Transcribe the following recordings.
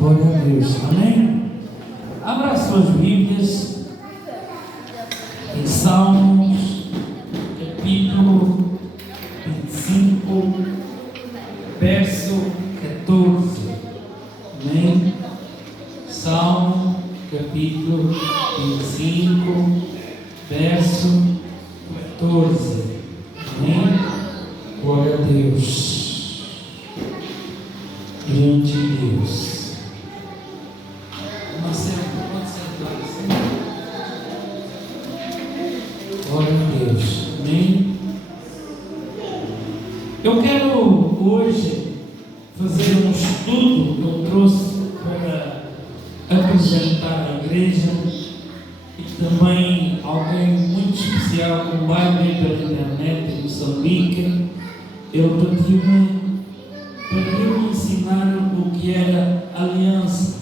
Glória a Deus, amém? Abra as suas Bíblias em Salmos, capítulo 25, verso 14, amém? Salmo, capítulo 25, verso 14, amém? Glória a Deus. Grande Deus. Glória a Deus. Amém? Eu quero hoje fazer um estudo que eu trouxe para apresentar à igreja e também alguém muito especial que vai ver pela internet em Moçambique. Ele pediu-me para eu ensinar o que era aliança.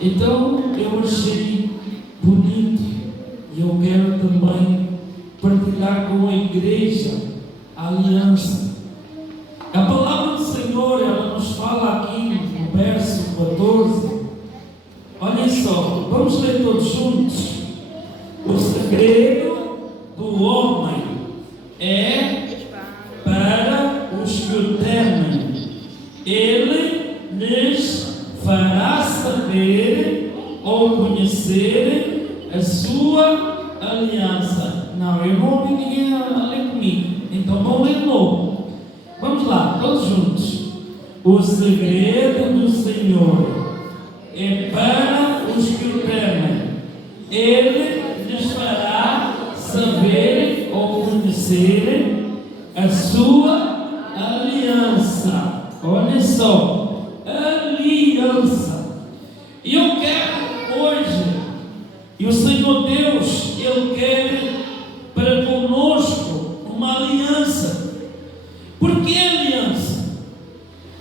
Então eu achei bonito e eu quero também partilhar com a igreja a aliança. A palavra do Senhor, ela nos fala aqui no verso 14. Olhem só, vamos ler todos juntos. O segredo do homem é para os que o temem. Ele lhes fará saber ou conhecer a sua aliança. Não, eu não ouvi ninguém a ler comigo. Então vamos ler de novo. Vamos lá, todos juntos. O segredo do Senhor é para os que o temem. Ele lhes fará saber ou conhecer a sua aliança. Olha só, aliança. E eu quero hoje, e o Senhor Deus, Ele quer para conosco uma aliança. Por que aliança?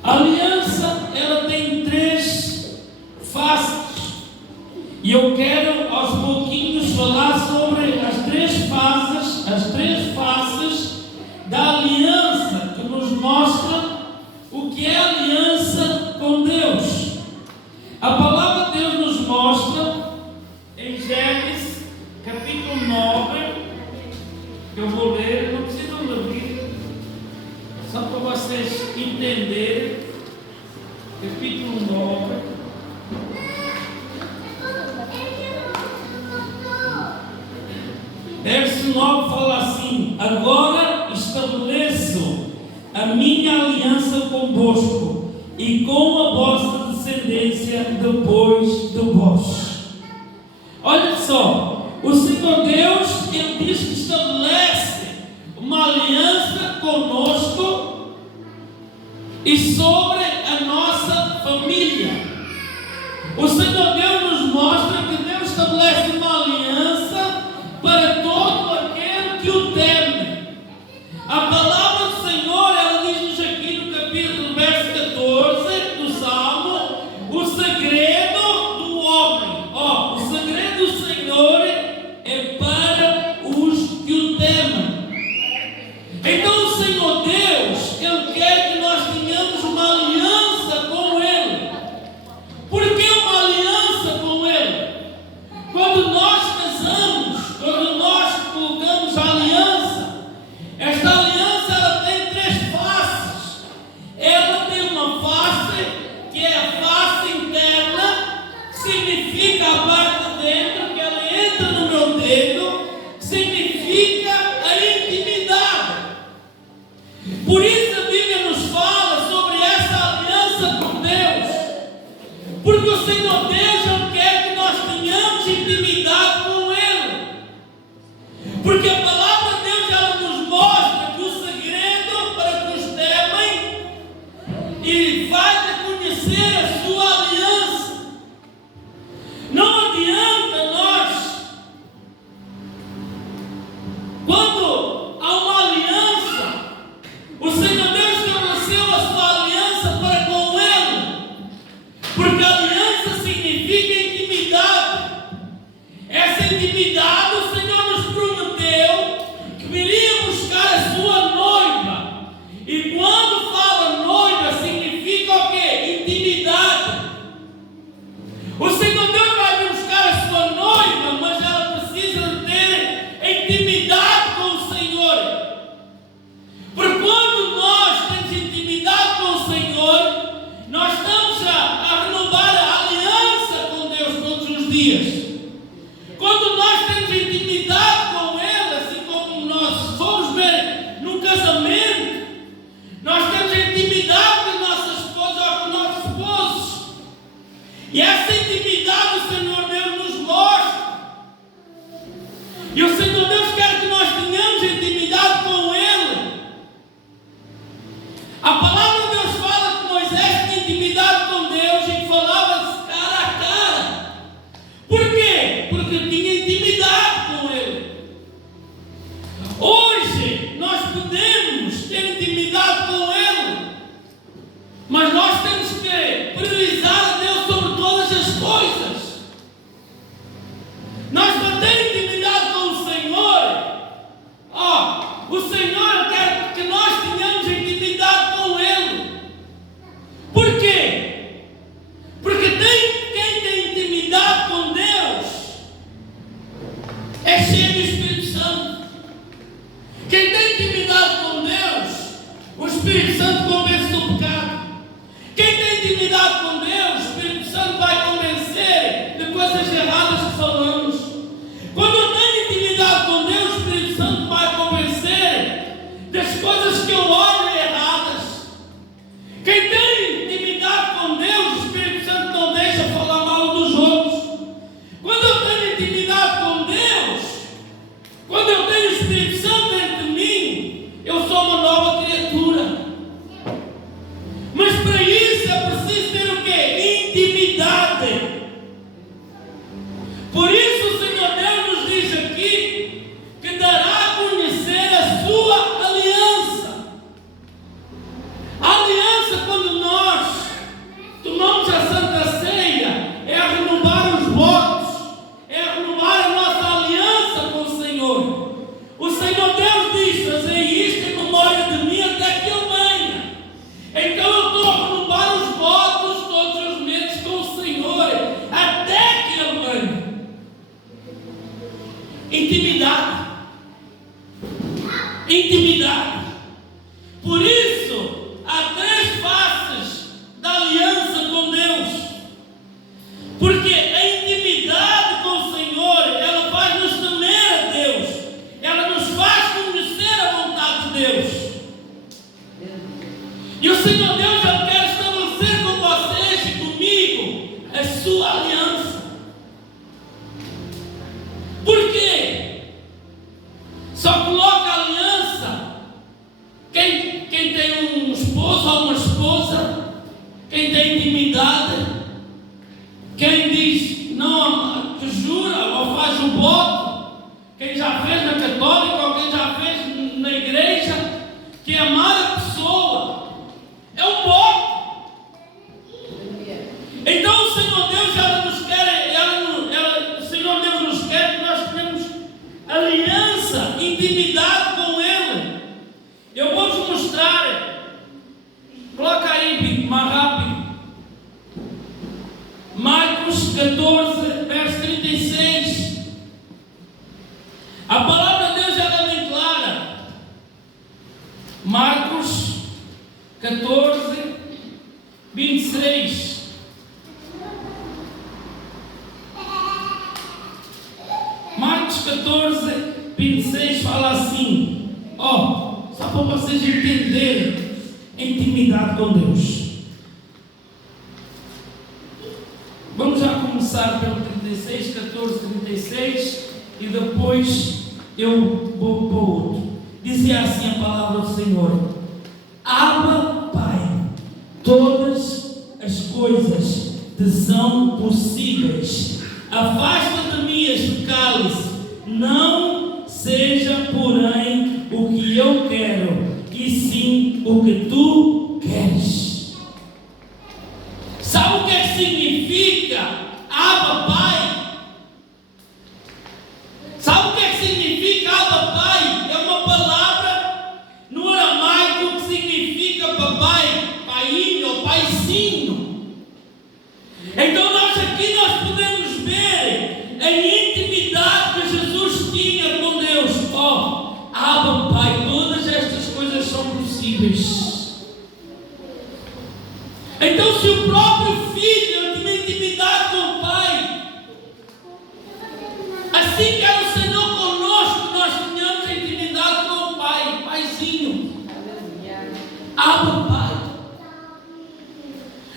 A aliança, ela tem três faces. E eu quero aos pouquinhos falar sobre as três faces da aliança, que nos mostra o que é aliança com Deus. A palavra de Deus nos mostra em Gênesis capítulo 9. Eu vou ler, não precisam ler, só para vocês entenderem. Capítulo 9. Verso 9 fala assim: agora estabeleço a minha aliança convosco e com a vossa descendência depois de vós. Olha só, o Senhor Deus, Ele diz que estabelece uma aliança conosco e sobre a nossa família. O Senhor Deus nos mostra que Deus estabelece uma aliança para todo aquele que o teme. A palavra do Senhor, ela diz-nos aqui no capítulo, verso 14 do Salmo, o segredo do homem. O segredo do Senhor é para os que o temem. Então o Senhor Deus, Ele quer que nós tenhamos uma aliança com Ele. Por que uma aliança com Ele? Quando nós casamos, quando nós colocamos a aliança, esta aliança, ela tem três faces. Ela tem uma face que é a face interna, que significa a parte de dentro, que ela entra no meu dedo, que significa a intimidade. Por isso a Bíblia nos fala sobre essa aliança com Deus, porque o Senhor Deus, Ele quer que nós tenhamos intimidade com Ele. Porque a palavra de Deus, ela nos mostra que o segredo para que os temem e faz conhecer a sua aliança. Não adianta nós, quando há uma aliança, o Senhor Deus estabeleceu a sua aliança para com Ele, porque a aliança significa intimidade. Essa intimidade, o Senhor nos prometeu que viria buscar a sua noiva. E quando fala noiva, significa o quê? Intimidade. dias. Quando nós temos intimidade com Ele, assim como nós fomos ver num casamento, nós temos intimidade com a nossa esposa ou com os nossos esposos. E essa intimidade o Senhor Deus nos mostra. E o Senhor Deus quer que nós tenhamos intimidade com Ele. A palavra de Deus fala que Moisés tinha intimidade com Deus e falava cara a cara. Por quê? Porque tinha intimidade com Ele. Hoje nós podemos ter intimidade com Ele, mas nós temos que priorizar a Deus sobre todas as coisas. Nós para ter intimidade com o Senhor, o Senhor quer que nós tenhamos intimidade com Ele. Por quê? Porque quem tem intimidade com Deus é cheio do Espírito Santo. Quem tem intimidade com Deus, o Espírito Santo convence do pecado. Quem tem intimidade com Deus, o Espírito Santo vai convencer de coisas erradas que falamos. Quando eu tenho intimidade com Deus, o Espírito Santo vai convencer das coisas que eu olho erradas. Quem tem intimidade com Deus, o Espírito Santo não deixa falar mal dos outros. Quando eu tenho intimidade com Deus, quando eu tenho o Espírito Santo dentro de mim, eu sou uma nova criatura. Mas para isso é preciso ter o quê? Intimidade. Por isso o Senhor Deus nos diz aqui que dará a conhecer a sua aliança. A aliança, quando nós tomamos a Santa Ceia, é a renovar os votos, é a renovar a nossa aliança com o Senhor. O Senhor Deus diz: fazer isto em memória de mim até que eu venha. Então eu estou a renovar os votos todos os meses com o Senhor até que eu venha. Intimidade. Intimidade. Por isso, há três faces da aliança com Deus. Porque a intimidade com o Senhor, ela faz-nos temer a Deus. Ela nos faz conhecer a vontade de Deus. E o Senhor Deus já quer estabelecer com vocês e comigo a sua aliança. Por quê? Só coloca aliança quem tem um esposo ou uma esposa, quem tem intimidade, quem diz não, que jura ou faz o voto, quem já fez na católica ou quem já fez na igreja, que amar a pessoa é um voto. Então o Senhor Deus o Senhor Deus nos quer que nós tenhamos aliança, intimidade com Ele. Eu vou te mostrar. Coloca aí mais rápido. Marcos 14, verso 36. A palavra de Deus ela é bem clara. Marcos 14, 26. Marcos 14, 26 fala assim, só para vocês entenderem a intimidade com Deus. Vamos já começar pelo 36, 14, 36 e depois eu vou para o outro. Dizia assim a palavra do Senhor: Abba, Pai, todas as coisas te são possíveis. Afasta de mim este cálice, não seja porém o que eu quero, e sim o que tu queres. Sabe o que significa Abba, Pai? Sabe o que significa Abba, Pai? É uma palavra no aramaico que significa papai, paiinho ou paizinho. Então nós podemos ver a intimidade que Jesus tinha com Deus. Abba, Pai, todas estas coisas são possíveis. Então se o próprio filho tinha intimidade com o Pai, Assim quer o Senhor conosco, nós tenhamos intimidade com o Pai, Paizinho. Abba, Pai.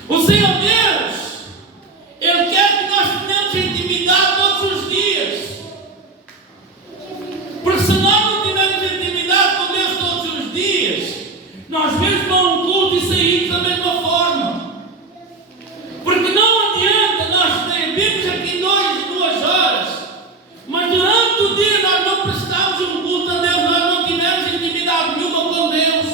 O Senhor Deus, Ele quer que nós tenhamos intimidade todos os dias. Porque se nós não tivermos intimidade com Deus todos os dias, nós vemos para um culto e saímos da mesma forma. Porque não adianta nós termos aqui 2 horas, mas durante o dia nós não prestamos um culto a Deus, nós não tivemos intimidade nenhuma com Deus.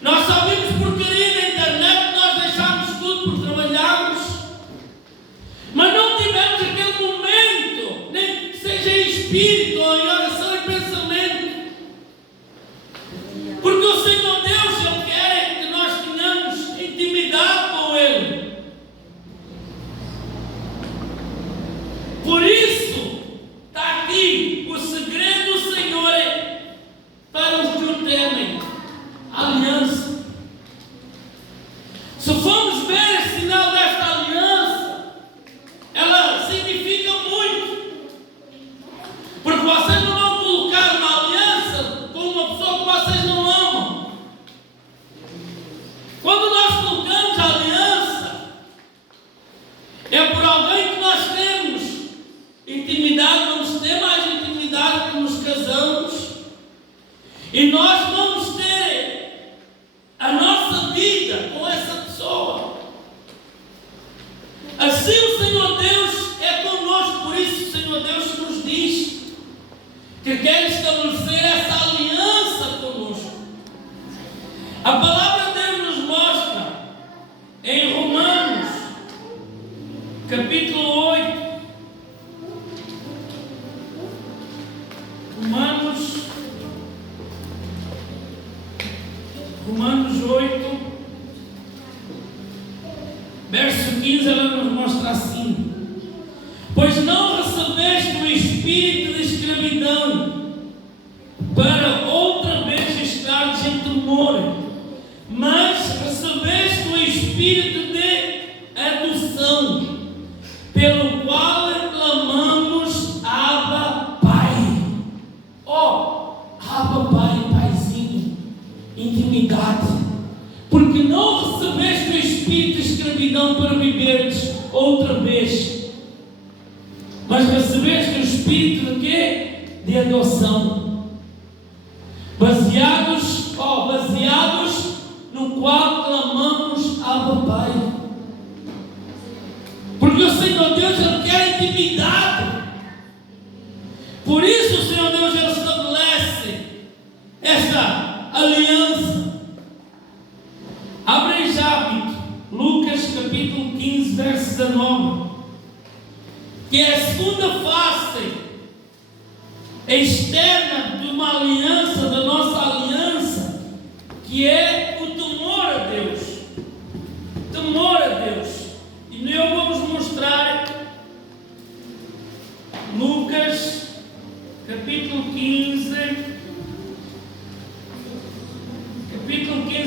Nós só vimos porcaria na internet, nós deixámos tudo por trabalharmos, mas não tivemos aquele momento, nem que seja em espírito ou em oração e pensamento. Porque o Senhor Deus, Ele quer que nós tenhamos intimidade com Ele. Por isso, está aqui o segredo do Senhor para os que o temem. Aliança. Se formos ver esse sinal desta aliança, ela significa muito. Porque vocês não vão colocar uma aliança com uma pessoa que vocês não amam. Quando nós colocamos a aliança, é por alguém que nós temos intimidade, vamos ter mais intimidade que nos casamos. E nós vamos ter a nossa vida com essa pessoa. Assim o Senhor Deus é conosco, por isso o Senhor Deus nos diz que quer estabelecer essa aliança conosco. A palavra de Deus nos mostra em Romanos, capítulo 8. Romanos 8, verso 15, ela nos mostra assim: pois não recebeste o espírito de escravidão para outra vez estares em temor, mas recebeste o espírito de adoção, pelo qual clamamos Abba, Pai. Abba, Pai, Paizinho, intimidade. Porque não recebeste o espírito de escravidão para viveres outra vez, mas recebeste o espírito de quê? De adoção, baseados no qual clamamos Abba, Pai. Porque o Senhor Deus, Ele quer intimidade. Por isso o Senhor Deus, Ele estabelece esta aliança. Abre já, Lucas capítulo 15, verso 19, que é a segunda face externa de uma aliança, da nossa aliança, que é o temor a Deus. Temor a Deus. E eu vou vos mostrar Lucas capítulo 15,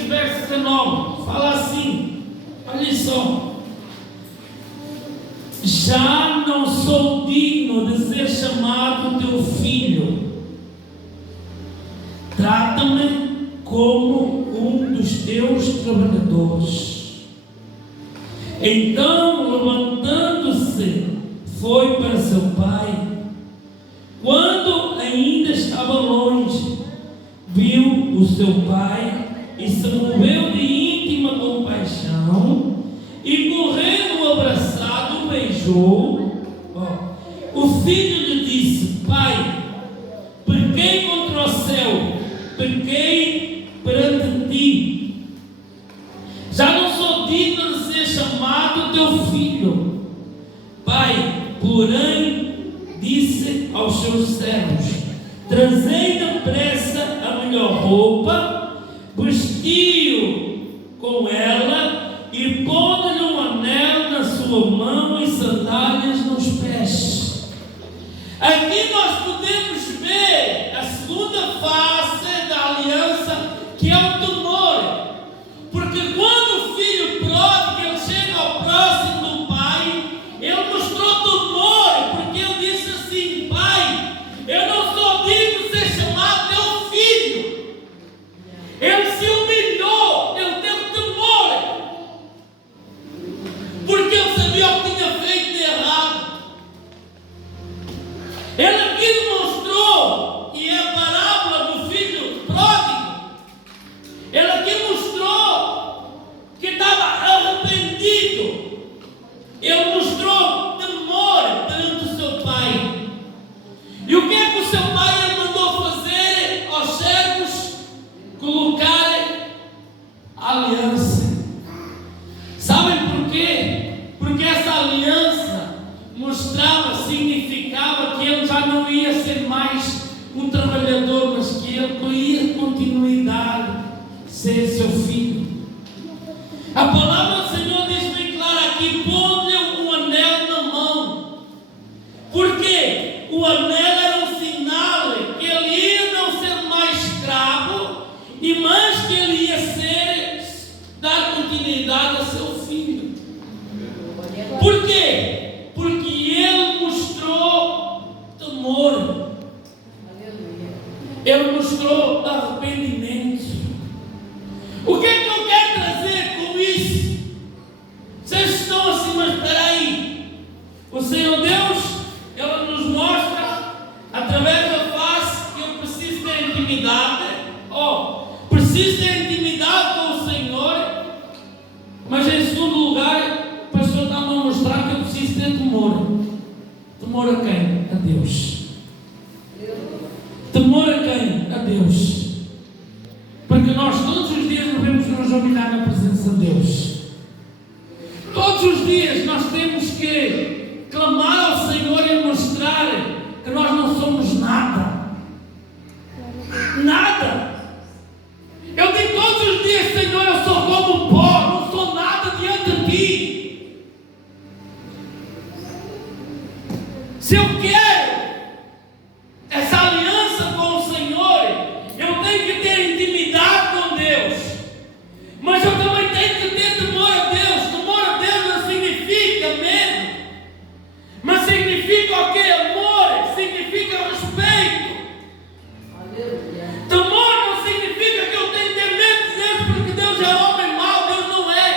verso 19, fala assim, olha só: já não sou digno de ser chamado teu filho, trata-me como um dos teus trabalhadores. Então, levantando-se, foi para seu pai. Quando ainda estava longe, viu o seu pai e se moveu de íntima compaixão, e correndo o abraçado, beijou. O filho lhe disse: pai, pequei contra o céu, pequei perante ti, já não sou digno de ser chamado teu filho. Pai, porém, disse aos seus servos: trazei depressa a melhor roupa, vestiu com ela e pondo-lhe um anel na sua mão e sandálias nos pés. Aqui nós podemos ver a segunda face da aliança, que é o temor. Porque quando o filho pródigo ele chega ao próximo do pai, ele mostrou temor, porque ele disse assim: já não ia ser mais um trabalhador, mas que ele ia continuidade ser seu filho. A palavra do Senhor diz bem claro aqui: pôs-lhe um anel na mão. Por quê? O anel era um sinal que ele ia não ser mais escravo, e mais que ele ia dar continuidade a seu filho. Por quê? Porque ele mostrou temor. Ele mostrou arrependimento. O que é que eu quero trazer com isso? Vocês estão assim, mas espera aí. O Senhor Deus, Ele nos mostra através da face que eu preciso ter intimidade. Preciso ter intimidade com o Senhor. Mas em segundo lugar, o pastor está-me a mostrar que eu preciso ter temor. Temor a quem? A Deus. Temor a quem? A Deus. Porque nós todos os dias devemos nos humilhar na presença de Deus. Todos os dias nós temos que clamar ao Senhor e mostrar que nós não somos nada. Nada. Eu digo todos os dias: Senhor, eu sou como pó, não sou nada diante de Ti. Se eu quero essa aliança com o Senhor, eu tenho que ter intimidade com Deus. Mas eu também tenho que ter temor a Deus. Temor a Deus não significa medo, mas significa o quê? Amor, significa respeito. Temor não significa que eu tenho que ter medo de Deus, porque Deus é homem mau, Deus não é.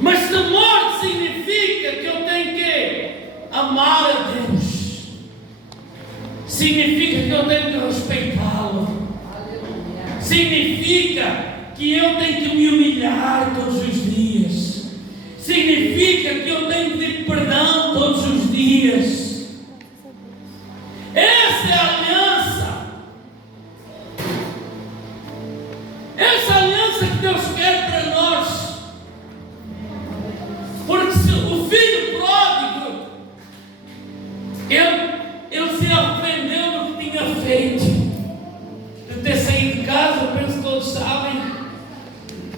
Mas temor significa que eu tenho que amar a Deus. Significa que eu tenho que respeitá-lo. Significa que eu tenho que me humilhar todos os dias. Significa que eu tenho que pedir perdão todos os dias. Essa é a aliança. Essa é a aliança que Deus quer para nós. Porque se o filho pródigo, ele se arrependeu do que tinha feito, de ter saído de casa. Eu penso que todos sabem,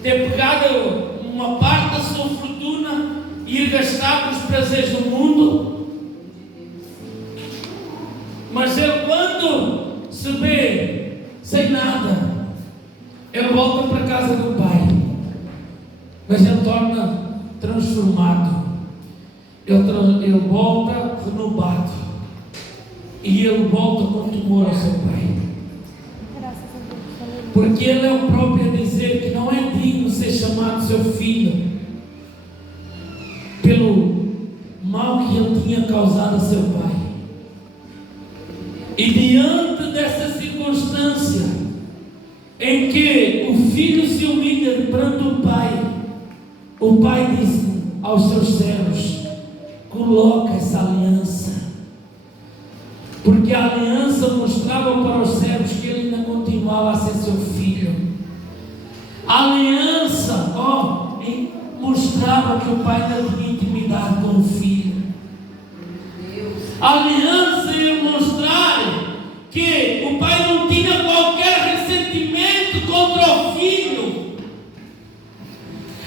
ter pegado uma parte da sua fortuna e ir gastar com os prazeres do mundo. Mas ele, quando se vê sem nada, ele volta para a casa do pai. Mas ele torna transformado. Ele volta renovado. E ele volta com temor ao seu pai. Porque ele é o próprio a dizer que não é digno de ser chamado seu filho, pelo mal que ele tinha causado a seu pai. E diante dessa circunstância em que o filho se humilha perante o pai diz aos seus servos: coloca essa aliança. Porque a aliança mostrava para os servos que ele ainda continuava a ser seu filho. A aliança, mostrava que o pai ainda tinha intimidade com o filho. A aliança ia mostrar que o pai não tinha qualquer ressentimento contra o filho.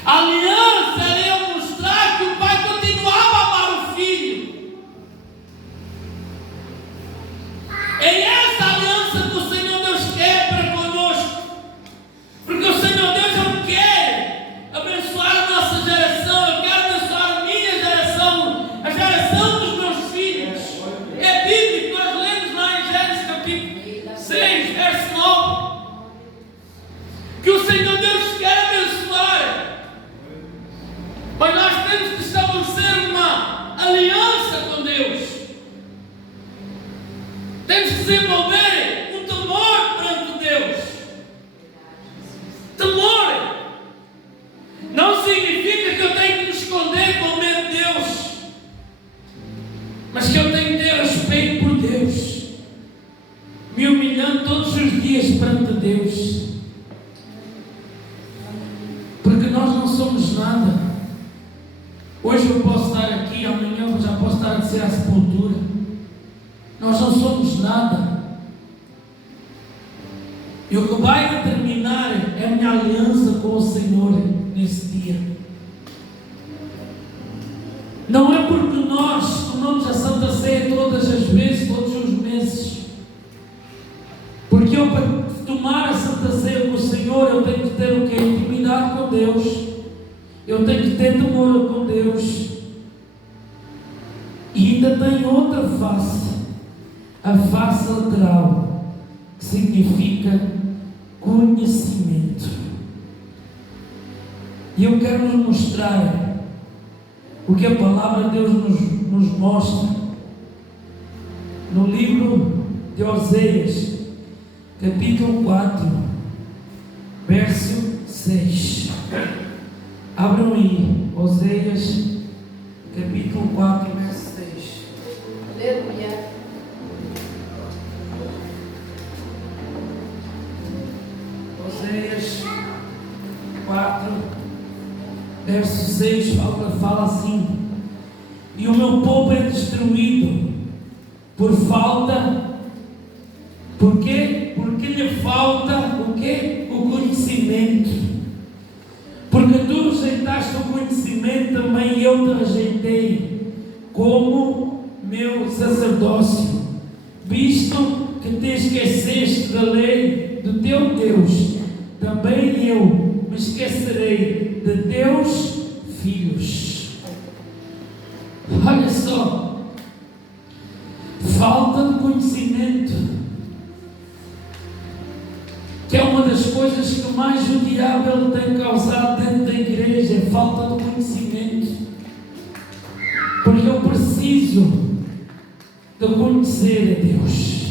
A aliança ia mostrar que o pai continuava a amar o filho. É essa aliança que o Senhor Deus quer para conosco. Porque o Senhor Deus não quer abençoar a nossa geração. Eu quero abençoar a minha geração, a geração dos meus filhos. É bíblico, nós lemos lá em Gênesis capítulo 6, verso 9, que o Senhor Deus quer abençoar. Mas nós temos que estabelecer uma aliança com Deus. Temos que desenvolver um temor perante Deus. Temor não significa que eu tenho que me esconder com medo de Deus, mas que eu tenho que ter respeito por Deus, me humilhando todos os dias perante Deus. Porque nós não somos nada. Hoje eu posso estar aqui, amanhã eu já posso estar a descer à sepultura. Nós não somos nada. E o que vai determinar é a minha aliança com o Senhor nesse dia. Não é porque nós tomamos a Santa Ceia todas as vezes, todos os meses. Porque eu, para tomar a Santa Ceia com o Senhor, eu tenho que ter o quê? Intimidade com Deus. Eu tenho que ter temor com Deus. E ainda tem outra face. A face lateral, que significa conhecimento. E eu quero nos mostrar o que a palavra de Deus nos mostra no livro de Oséias, capítulo 4, verso 6. Abram aí, Oséias, capítulo 4, verso 6. Aleluia. Oséias 4, verso 6 fala assim: e o meu povo é destruído por falta. Por quê? Porque lhe falta o quê? O conhecimento. Porque tu rejeitaste o conhecimento, também eu te rejeitei como meu sacerdócio, visto que te esqueceste da lei do teu Deus, também eu me esquecerei de teus filhos. Olha só, falta de conhecimento, que é uma das coisas que mais o diabo tem causado dentro da igreja, é falta de conhecimento. Porque eu preciso de conhecer a Deus.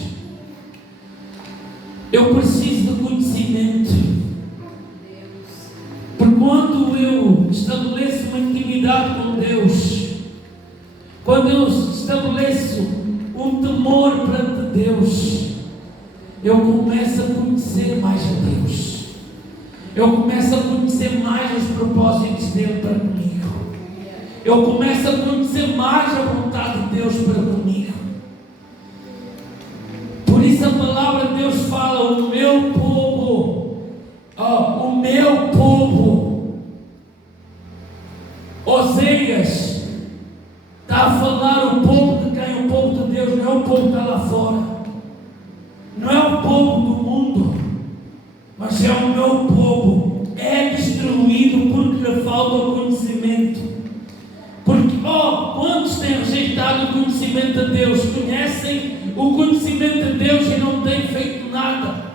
Eu preciso de conhecimento. Porque quando eu estabeleço uma intimidade com Deus, quando eu estabeleço um temor perante Deus, eu começo a conhecer mais a Deus. Eu começo a conhecer mais os propósitos dele para comigo. Eu começo a conhecer mais a vontade de Deus para comigo. Por isso a palavra de Deus fala: o meu povo, o meu povo. Oséias está a falar o povo de quem? O povo de Deus, não é o povo que está lá fora. Não é o povo do mundo, mas é o meu povo. É destruído porque lhe falta o conhecimento. Porque, quantos têm rejeitado o conhecimento de Deus? Conhecem o conhecimento de Deus e não têm feito nada.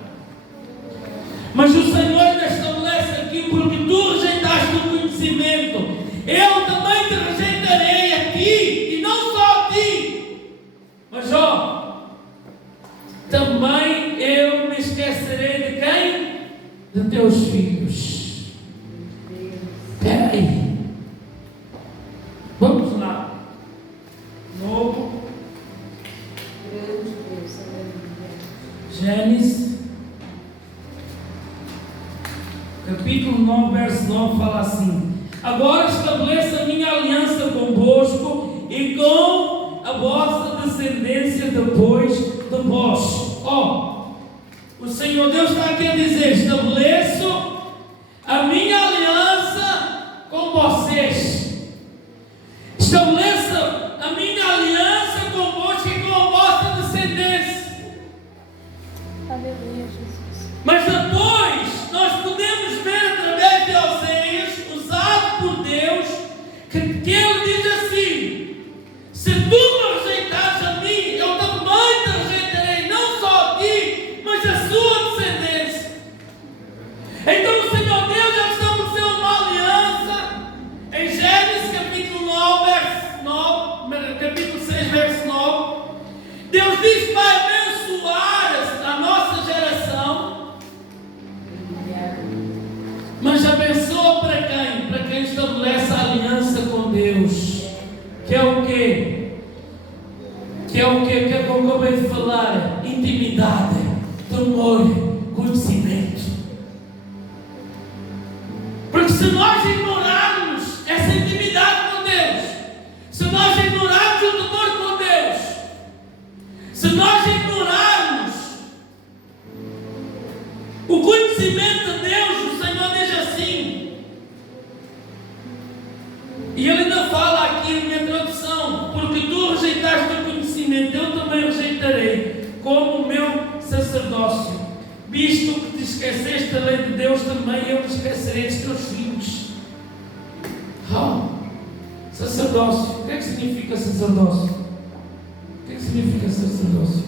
Mas o Senhor ainda estabelece aqui: porque tu rejeitaste o conhecimento, eu também te rejeitarei a ti, e não só a ti, mas também eu me esquecerei de quem? De teus filhos. Espera aí. Vamos lá. Novo. Gênesis. Capítulo 9, verso 9 fala assim: agora estabeleça a minha aliança convosco e com a vossa descendência depois de vós. O Senhor Deus está aqui a dizer: estabeleço a minha aliança com vocês. Estabeleça a minha aliança convosco e com a vossa descendência. Aleluia, Jesus. Mas depois nós podemos ver através de Oséias, usado por Deus, que ele diz assim: se tu me rejeitares a mim, eu também te rejeitarei, não só a ti, mas a sua descendência. Então o Senhor Deus já estabeleceu uma aliança em Gênesis capítulo 9, verso 9, capítulo 6, verso 9. Deus diz: vai abençoar a nossa geração. Mas abençoa para quem? Para quem estabelece a aliança com Deus. Que é o quê? Que é o quê? Que é o que eu acabei de falar: intimidade, temor, conhecimento. Porque se nós ignorarmos essa intimidade com Deus, se nós ignorarmos o temor com Deus, se conhecimento de Deus, o Senhor diz assim. E Ele ainda fala aqui na minha tradução: porque tu rejeitaste o conhecimento, eu também rejeitarei, como o meu sacerdócio. Visto que te esqueceste da lei de Deus, também eu me esquecerei dos teus filhos. Sacerdócio. O que é que significa sacerdócio? O que é que significa sacerdócio?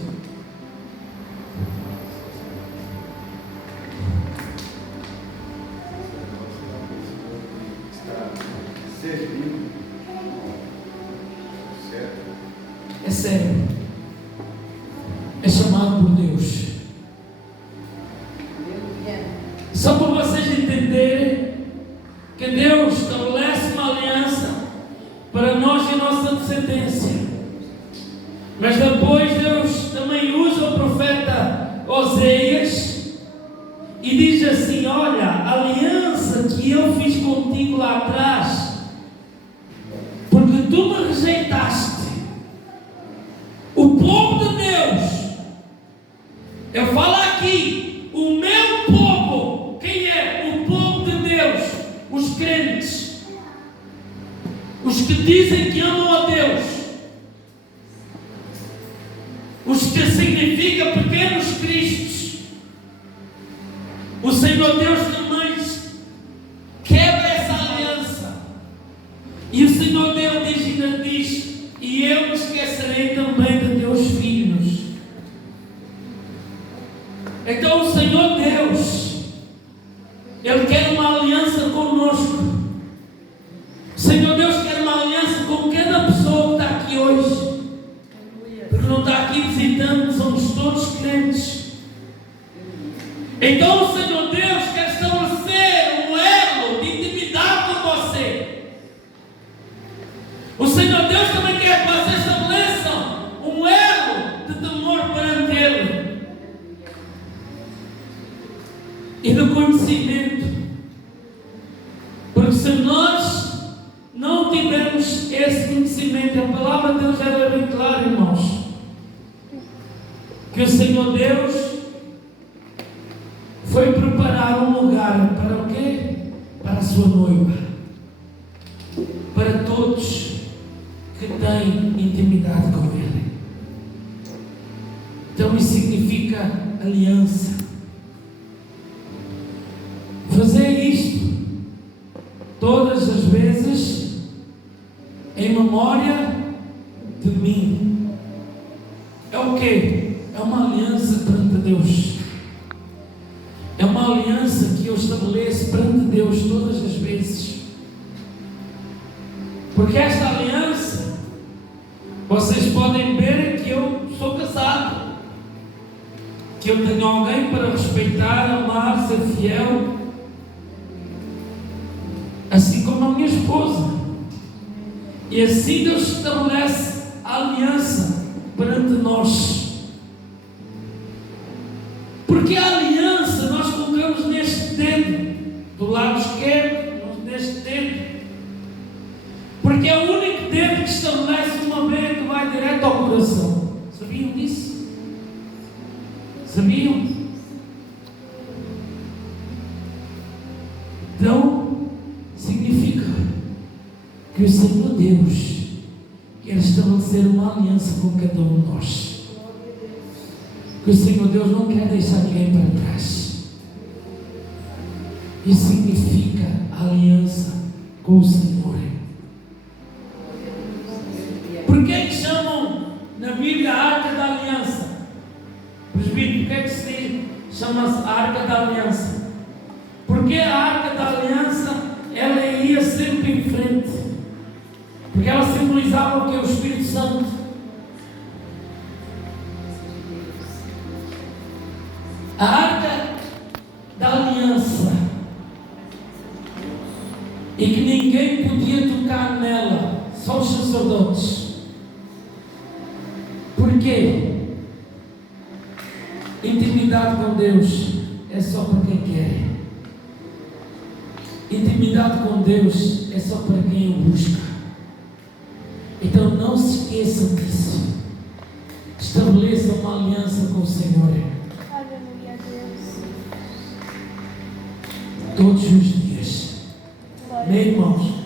É sério. É chamado por Deus. Só para vocês entenderem que Deus estabelece uma aliança para nós e a nossa descendência. Mas depois Deus também usa o profeta Oseias e diz assim: olha, a aliança que eu fiz contigo lá atrás, porque tu me rejeitaste. O povo de Deus, eu falo aqui, o meu povo. Quem é o povo de Deus? Os crentes, os que dizem que amam a Deus, os que significa pequenos cristos. O Senhor Deus também quebra essa aliança, e o Senhor Deus diz: e eu me esquecerei também de teus filhos. Então o Senhor Deus, Ele quer uma aliança conosco. O Senhor Deus quer uma aliança com cada pessoa que está aqui hoje, porque não está aqui visitando, somos todos crentes. Então o Senhor Deus quer estabelecer um elo de intimidade com você. O Senhor Deus também quer que vocês estabeleçam um elo de temor perante Ele e de conhecimento. Porque se nós não tivermos esse conhecimento, a palavra de Deus é bem clara, irmãos, que o Senhor Deus foi preparar um lugar para o quê? Para a sua noiva, para todos que têm intimidade com Ele. Então isso significa aliança. Fazer isto todas as vezes em memória de mim. É o quê? É uma aliança perante Deus. É uma aliança que eu estabeleço perante Deus todas as vezes. Porque esta aliança, vocês podem ver que eu sou casado, que eu tenho alguém para respeitar, amar, ser fiel, assim como a minha esposa. E assim Deus estabelece a aliança perante nós. Porque a aliança nós colocamos neste dedo, do lado esquerdo, neste dedo. Porque é o único dedo que estabelece uma veia que vai direto ao coração. Sabiam disso? Sabiam? Então, significa que o Senhor Deus quer estabelecer uma aliança com cada um de nós. Que o Senhor Deus não quer deixar ninguém para trás. Isso significa aliança com o Senhor. Por que chamam na Bíblia a Arca da Aliança? Presbítero, por que se chama-se Arca da Aliança? Porque a Arca da Aliança, ela ia sempre em frente. Porque ela simbolizava o que é o Espírito Santo. A Arca da Aliança. E que ninguém podia tocar nela, só os sacerdotes. Por quê? Intimidade com Deus é só para quem quer. Intimidade com Deus é só para quem o busca. Então não se esqueçam disso. Estabeleçam uma aliança com o Senhor. Aleluia, Deus. todos os dias. Glória. Amém, irmãos?